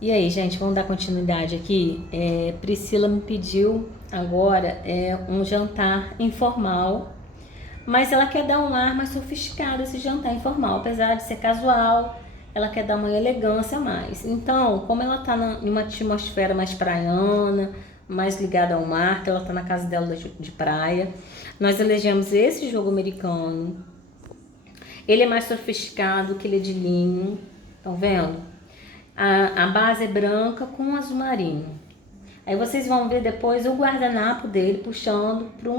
E aí, gente, vamos dar continuidade aqui. Priscila me pediu agora um jantar informal, mas ela quer dar um ar mais sofisticado esse jantar informal, apesar de ser casual, ela quer dar uma elegância a mais. Então, como ela tá em uma atmosfera mais praiana, mais ligada ao mar, que ela tá na casa dela de praia, nós elegemos esse jogo americano. Ele é mais sofisticado, que ele é de linho, estão vendo? A base é branca com azul marinho. Aí vocês vão ver depois o guardanapo dele puxando para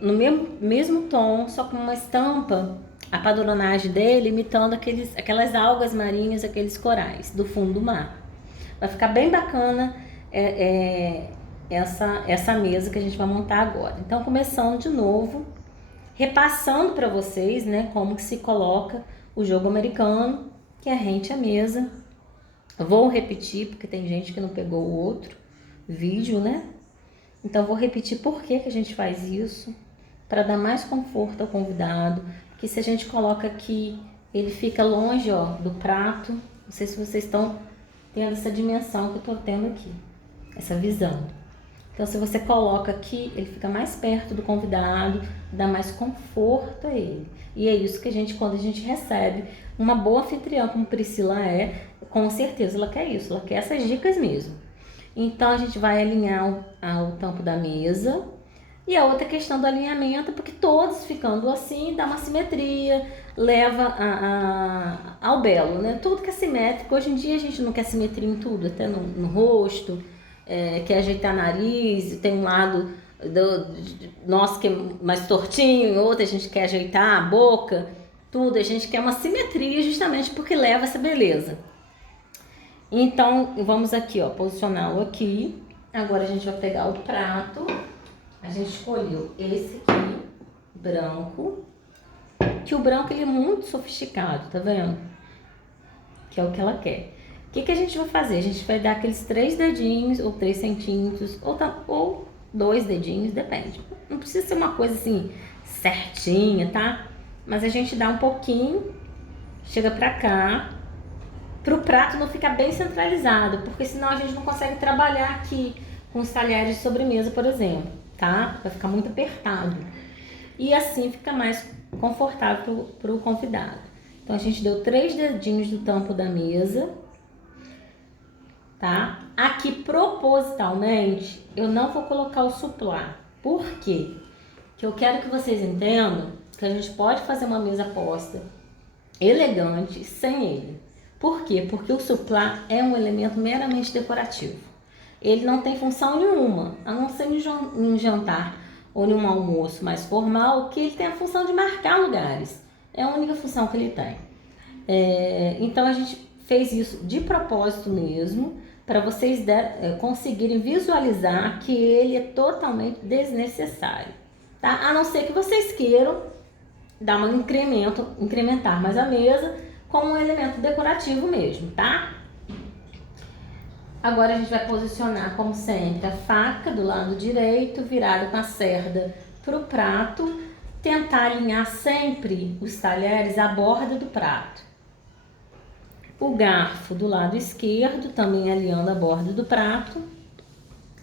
no mesmo tom, só com uma estampa, a padronagem dele imitando aquelas algas marinhas, aqueles corais do fundo do mar. Vai ficar bem bacana essa mesa que a gente vai montar agora. Então, começando de novo, repassando para vocês, né, como que se coloca o jogo americano, que é rente à mesa. Vou repetir, porque tem gente que não pegou o outro vídeo, né? Então, vou repetir por que a gente faz isso, para dar mais conforto ao convidado, que se a gente coloca aqui, ele fica longe, ó, do prato. Não sei se vocês estão tendo essa dimensão que eu estou tendo aqui, essa visão. Então, se você coloca aqui, ele fica mais perto do convidado, dá mais conforto a ele. E é isso que quando a gente recebe uma boa anfitriã, como Priscila com certeza ela quer isso, ela quer essas dicas mesmo. Então, a gente vai alinhar o tampo da mesa. E a outra questão do alinhamento, porque todos ficando assim, dá uma simetria, leva ao belo, né? Tudo que é simétrico. Hoje em dia a gente não quer simetria em tudo, até no rosto, quer ajeitar nariz, tem um lado nosso que é mais tortinho, outro a gente quer ajeitar a boca, tudo. A gente quer uma simetria justamente porque leva essa beleza. Então, vamos aqui, ó, posicioná-lo aqui. Agora a gente vai pegar o prato. A gente escolheu esse aqui, branco, que o branco ele é muito sofisticado, tá vendo? Que é o que ela quer. O que a gente vai fazer? A gente vai dar aqueles 3 dedinhos, ou 3 centímetros, ou 2 dedinhos, depende. Não precisa ser uma coisa assim, certinha, tá? Mas a gente dá um pouquinho, chega pra cá, pro prato não ficar bem centralizado, porque senão a gente não consegue trabalhar aqui com os talheres de sobremesa, por exemplo, tá? Vai ficar muito apertado. E assim fica mais confortável pro convidado. Então a gente deu 3 dedinhos do tampo da mesa, tá? Aqui propositalmente eu não vou colocar o suplá. Por quê? Que eu quero que vocês entendam que a gente pode fazer uma mesa posta elegante sem ele. Por quê? Porque o suplá é um elemento meramente decorativo. Ele não tem função nenhuma, a não ser em um jantar ou em um almoço mais formal, que ele tem a função de marcar lugares. É a única função que ele tem. Então a gente fez isso de propósito mesmo, para vocês conseguirem visualizar que ele é totalmente desnecessário, tá? A não ser que vocês queiram dar incrementar mais a mesa como um elemento decorativo mesmo, tá? Agora a gente vai posicionar, como sempre, a faca do lado direito, virada com a cerda para o prato, tentar alinhar sempre os talheres à borda do prato. O garfo do lado esquerdo, também alinhando a borda do prato.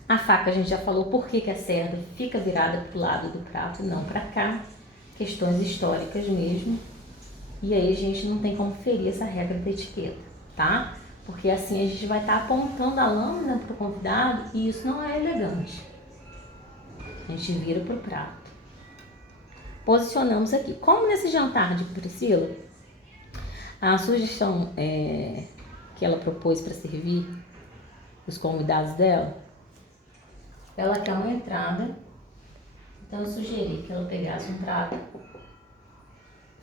A faca a gente já falou por que a cerda fica virada para o lado do prato e não para cá. Questões históricas mesmo. E aí a gente não tem como ferir essa regra da etiqueta, tá? Porque assim a gente vai estar apontando a lâmina para o convidado e isso não é elegante. A gente vira para o prato. Posicionamos aqui. Como nesse jantar de Priscila, a sugestão que ela propôs para servir os convidados dela, ela quer uma entrada. Então eu sugeri que ela pegasse um prato,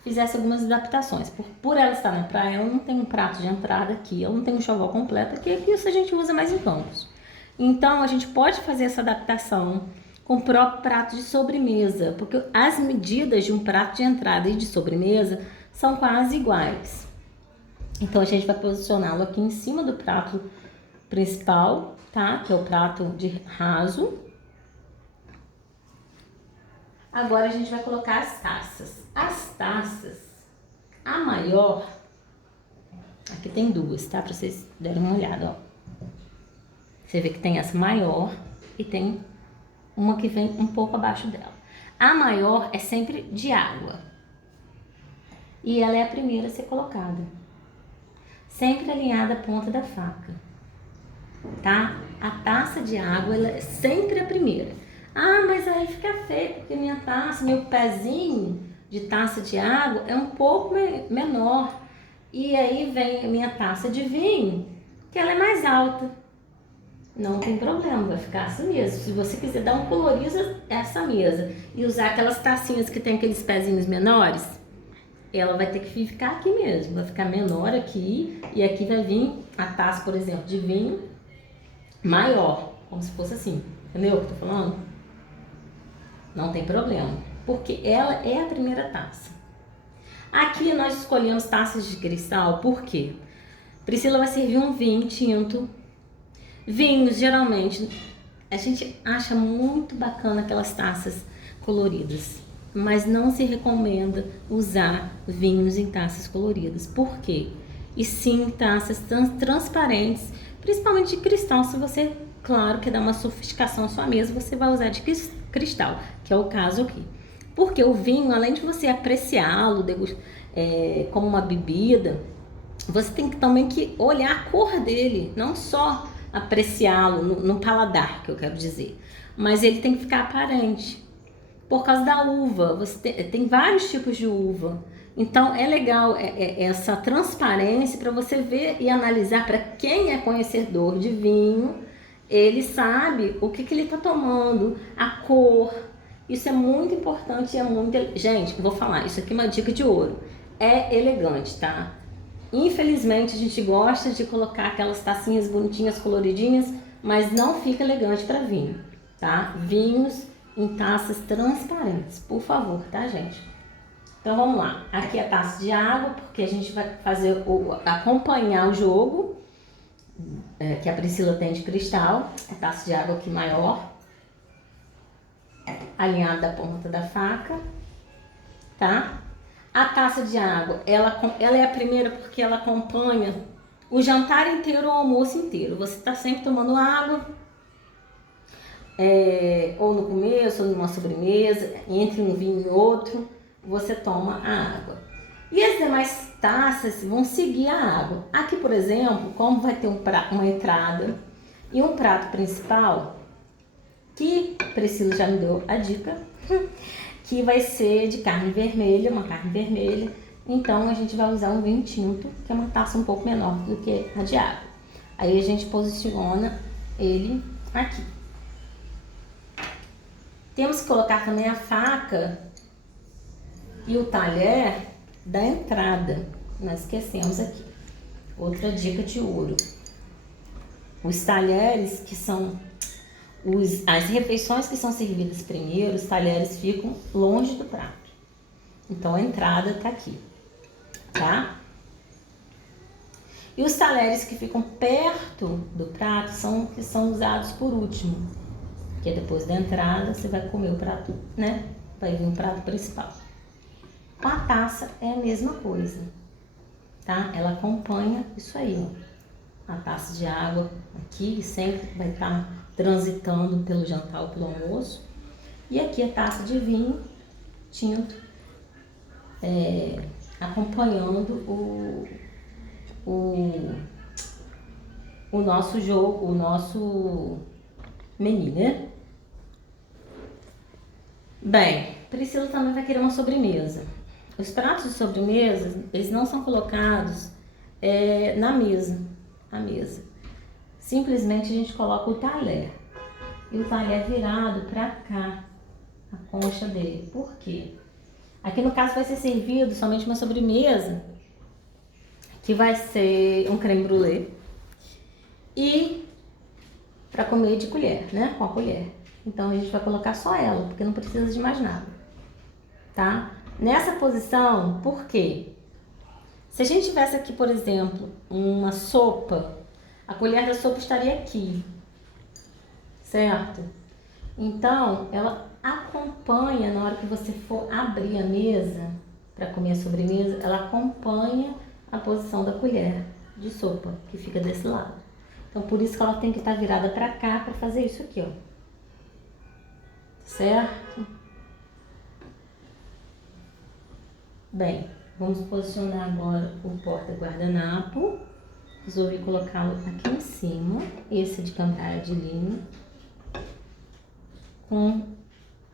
fizesse algumas adaptações. Por ela estar na praia, ela não tem um prato de entrada aqui, ela não tem um enxoval completo, que isso a gente usa mais em campos. Então, a gente pode fazer essa adaptação com o próprio prato de sobremesa, porque as medidas de um prato de entrada e de sobremesa são quase iguais. Então, a gente vai posicioná-lo aqui em cima do prato principal, tá? Que é o prato de raso. Agora, a gente vai colocar as taças. As taças, a maior Aqui tem duas, tá? Pra vocês darem uma olhada, ó. Você vê que tem essa maior e tem uma que vem um pouco abaixo dela. A maior é sempre de água. E ela é a primeira a ser colocada. Sempre alinhada à ponta da faca, tá? A taça de água, ela é sempre a primeira. Ah, mas aí fica feio, porque minha taça, meu pezinho de taça de água é um pouco menor. E aí vem a minha taça de vinho, que ela é mais alta. Não tem problema, vai ficar assim mesmo. Se você quiser dar um colorido essa mesa e usar aquelas tacinhas que tem aqueles pezinhos menores, ela vai ter que ficar aqui mesmo. Vai ficar menor aqui e aqui vai vir a taça, por exemplo, de vinho maior, como se fosse assim. Entendeu o que eu tô falando? Não tem problema, porque ela é a primeira taça. Aqui nós escolhemos taças de cristal, por quê? Priscila vai servir um vinho tinto. Vinhos, geralmente, a gente acha muito bacana aquelas taças coloridas, mas não se recomenda usar vinhos em taças coloridas. Por quê? E sim taças transparentes, principalmente de cristal. Se você, claro, quer dar uma sofisticação à sua mesa, você vai usar de cristal, que é o caso aqui. Porque o vinho, além de você apreciá-lo como uma bebida, você tem que também que olhar a cor dele, não só apreciá-lo no paladar, que eu quero dizer, mas ele tem que ficar aparente. Por causa da uva, você tem vários tipos de uva. Então é legal essa transparência para você ver e analisar. Para quem é conhecedor de vinho, ele sabe o que ele está tomando, a cor. Isso é muito importante e é muito... Gente, vou falar, isso aqui é uma dica de ouro. É elegante, tá? Infelizmente a gente gosta de colocar aquelas tacinhas bonitinhas, coloridinhas, mas não fica elegante para vinho, tá? Vinhos em taças transparentes, por favor, tá, gente? Então vamos lá. Aqui é a taça de água, porque a gente vai fazer acompanhar o jogo que a Priscila tem de cristal. A taça de água aqui maior, alinhada da ponta da faca, tá? A taça de água, ela é a primeira porque ela acompanha o jantar inteiro ou o almoço inteiro. Você está sempre tomando água, ou no começo, ou numa sobremesa, entre um vinho e outro, você toma a água. E as demais taças vão seguir a água. Aqui, por exemplo, como vai ter uma entrada e um prato principal, que Priscila já me deu a dica, que vai ser de carne vermelha, uma carne vermelha. Então a gente vai usar um vinho tinto, que é uma taça um pouco menor do que a de água. Aí a gente posiciona ele aqui. Temos que colocar também a faca e o talher da entrada. Nós esquecemos aqui. Outra dica de ouro. Os talheres que são... as refeições que são servidas primeiro, os talheres ficam longe do prato. Então a entrada tá aqui, tá? E os talheres que ficam perto do prato são que são usados por último. Porque depois da entrada você vai comer o prato, né? Vai vir o prato principal. Com a taça é a mesma coisa, tá? Ela acompanha isso aí, ó. A taça de água aqui sempre vai estar transitando pelo jantar ou pelo almoço. E aqui a taça de vinho tinto, acompanhando o nosso jogo, o nosso menu, né? Bem, Priscila também vai querer uma sobremesa. Os pratos de sobremesa, eles não são colocados na mesa. Simplesmente a gente coloca o talher. E o talher virado pra cá, a concha dele. Por quê? Aqui no caso vai ser servido somente uma sobremesa, que vai ser um creme brulee. E para comer de colher, né? Com a colher. Então a gente vai colocar só ela, porque não precisa de mais nada. Tá? Nessa posição, por quê? Se a gente tivesse aqui, por exemplo, uma sopa, a colher da sopa estaria aqui, certo? Então, ela acompanha, na hora que você for abrir a mesa para comer a sobremesa, ela acompanha a posição da colher. de sopa, que fica desse lado. Então, por isso que ela tem que estar virada para cá para fazer isso aqui, ó. Certo? Bem, vamos posicionar agora o porta-guardanapo. Resolvi colocá-lo aqui em cima, esse de cambraia de linho, com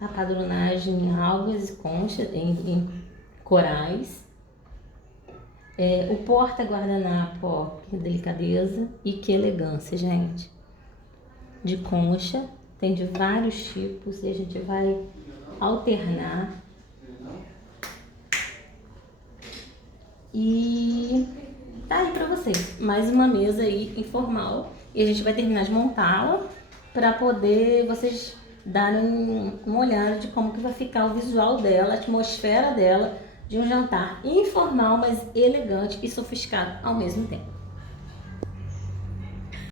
a padronagem em algas e conchas, em corais. O porta-guardanapo, ó, que delicadeza e que elegância, gente. De concha, tem de vários tipos e a gente vai alternar. E tá aí pra vocês, mais uma mesa aí informal. E a gente vai terminar de montá-la para poder vocês darem uma olhada de como que vai ficar o visual dela, a atmosfera dela, de um jantar informal, mas elegante e sofisticado ao mesmo tempo.